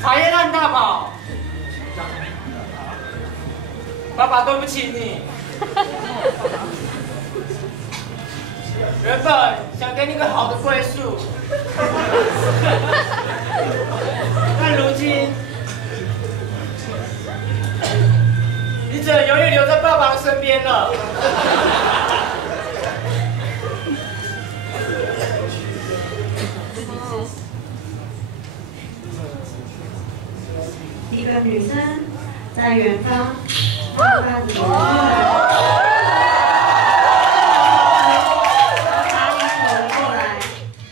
茶叶蛋大宝，爸爸对不起你。原本想给你个好的归宿，但如今你只能永远留在爸爸的身边了。一个女生在远方，慢慢地走过来。查理走了过来，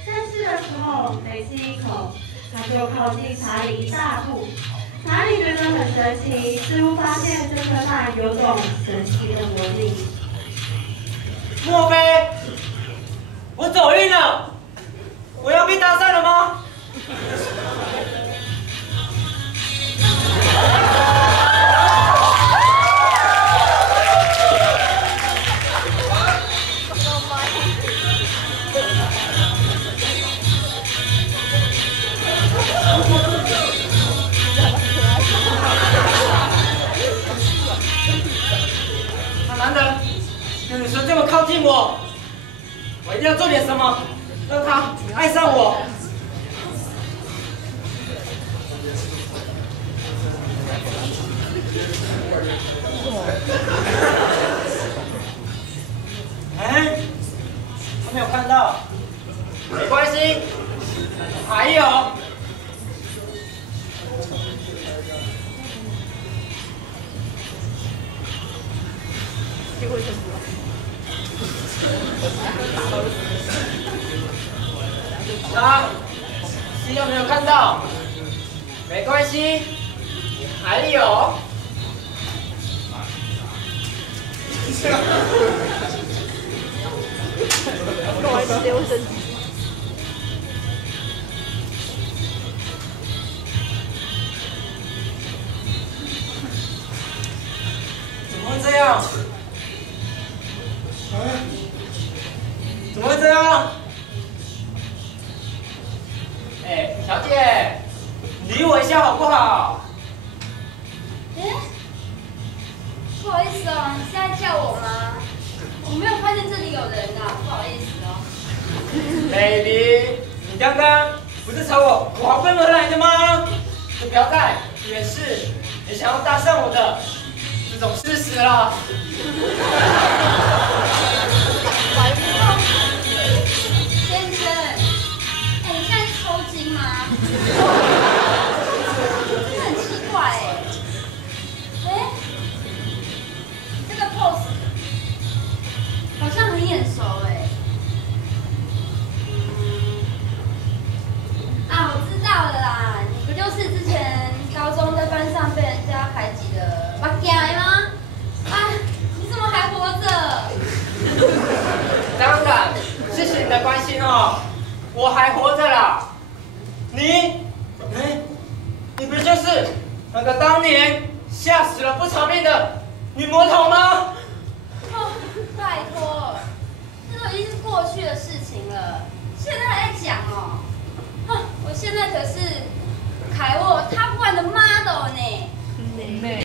深吸的时候每吸一口，他就靠近查理一大步。查理觉得很神奇，似乎发现这颗蛋有种神奇的魔力。莫非我走运了？我要被搭讪了吗？难得有女生这么靠近我，我一定要做点什么，让她爱上我。哎，他没有看到，没关系，还有。结果他希望没有看到，没关系，还有。跟我一起丢身体。怎么会这样？怎么会这样？哎，小姐，理我一下好不好？哎，不好意思哦，你是在叫我吗？我没有发现这里有人啊，不好意思哦。Baby， 你刚刚不是朝我狂奔而来的吗？就不要再掩饰你想要搭讪我的这种事实了。先生，哎，你现在是抽筋吗？这很奇怪哎。哎，这个 pose 好像很眼熟哎。啊，我知道了啦，你不就是之前高中在班上被人家排挤的马仔吗？啊，你怎么还活着？当然，谢谢你的关心哦，我还活着啦。你不就是那个当年吓死了不偿命的女魔头吗？哦，拜托，这都已经是过去的事情了，现在还在讲哦。哼，我现在可是凯沃 Top One 的 model 呢。妹。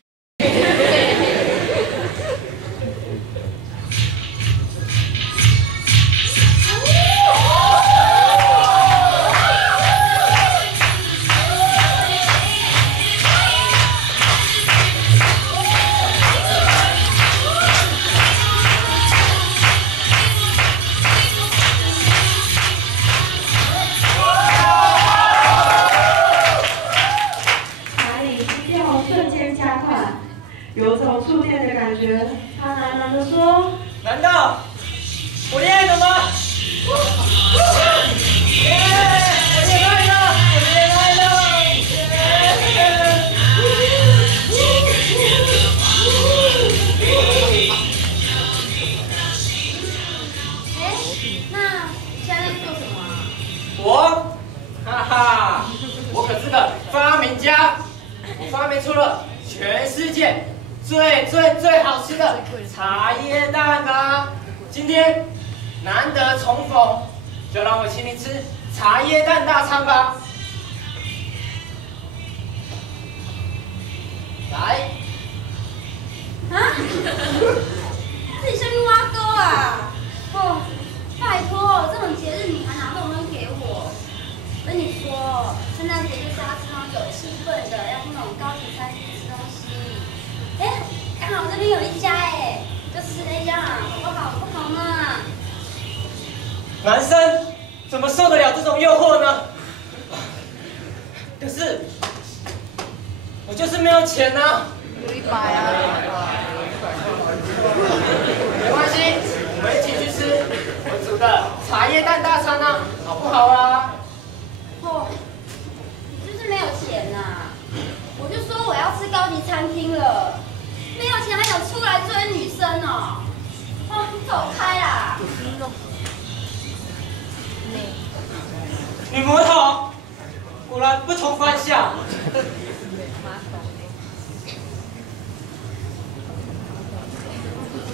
有种触电的感觉，他喃喃地说：“难道我恋爱了吗？我恋爱了，我恋爱了！哎，那你现在在做什么啊？我，哈哈，我可是个发明家，我发明出了全世界最好吃的茶叶蛋啊！今天难得重逢，就让我请你吃茶叶蛋大餐吧。圣诞节就是要吃那种有气氛的，要去那种高级餐厅吃东西。哎，刚好这边有一家哎，就吃那家啊，好不好？不好嘛。男生怎么受得了这种诱惑呢？可是我就是没有钱啊。有100啊。没关系，我们一起去吃我煮的茶叶蛋大餐啊，好不好啊？哦，你就是没有钱呐、我就说我要吃高级餐厅了，没有钱还想出来追女生哦。哦，你走开啦！女魔头，果然不同凡响。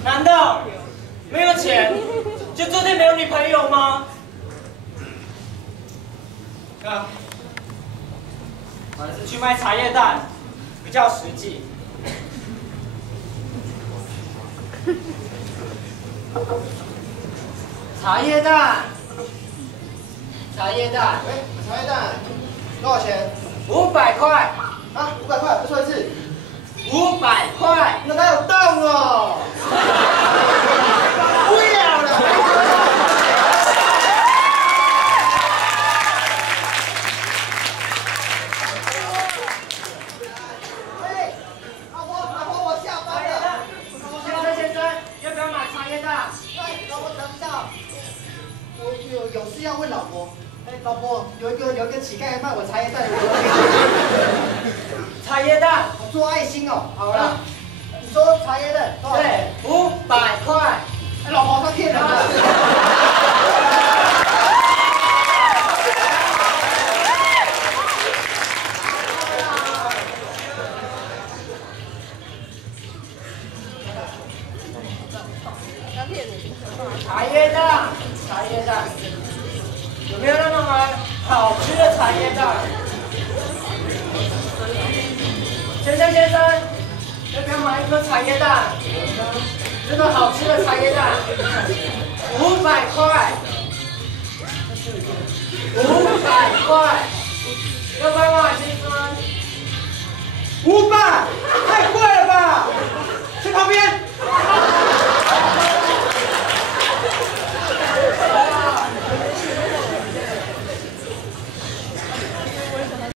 难道没有钱就注定没有女朋友吗？啊，我还是去卖茶叶蛋比较实际。茶叶蛋，茶叶蛋，哎，茶叶蛋多少钱500块，啊？500块，再说一次。 500块，那哪有动哦？不要了。哎，老婆，我下班了。先生，要不要买茶叶蛋？哎，老婆等一下，我有事要问老婆。哎，老婆，有一个乞丐卖我茶叶蛋，茶叶蛋，我做爱心哦。好了。 你说茶叶蛋多少钱？对，500块。哎，老婆，他骗人的。茶叶蛋，茶叶蛋，有没有那么好吃的茶叶蛋？先生。 要不要买一颗茶叶蛋？这个好吃的茶叶蛋，500块，500块，要不要买，先生？500，太贵了吧？去旁边